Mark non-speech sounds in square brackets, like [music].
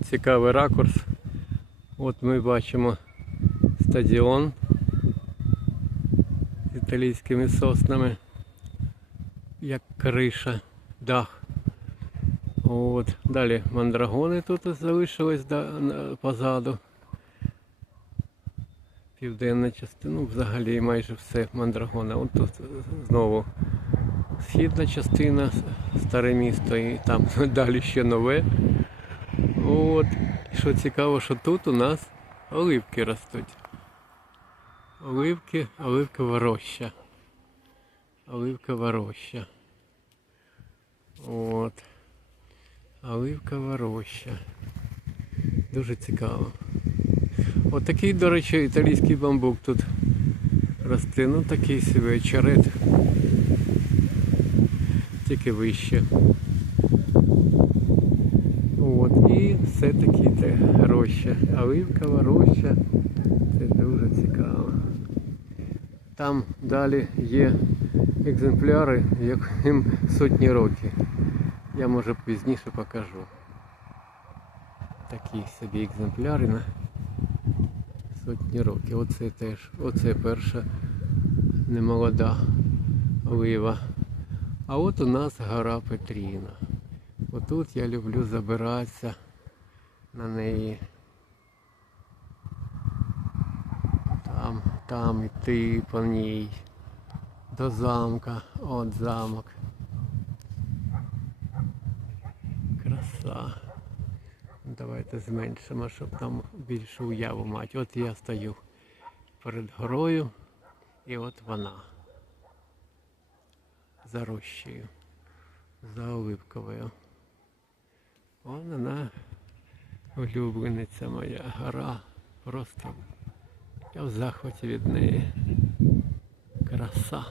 Цікавий ракурс. От ми бачимо стадіон з італійськими соснами, як криша, дах. От. Далі мандрагони тут залишились позаду. Південна частина, ну взагалі майже все мандрагона. От тут знову східна частина, старе місто, і там [laughs] далі ще нове. От. І що цікаво, що тут у нас оливки ростуть. Оливки, оливкова роща. Оливкова роща. От. Оливкова роща. Дуже цікаво. От такий, до речі, італійський бамбук тут росте. Ну такий собі очерет. Тільки вище. От, і все-таки це роща. Оливкова роща. Це дуже цікаво. Там далі є екземпляри, яким сотні років. Я може пізніше покажу. Такі собі екземпляри на сотні років. Оце теж, оце перша немолода олива. А от у нас гора Петріна. Отут я люблю забиратися на неї. Там, там іти по ній. До замка. От замок. Краса. Давайте зменшимо, щоб там більшу уяву мати. От я стою перед горою і от вона. За рощею. За оливковою. Вона улюблениця моя гора. Просто я в захваті від неї. Краса.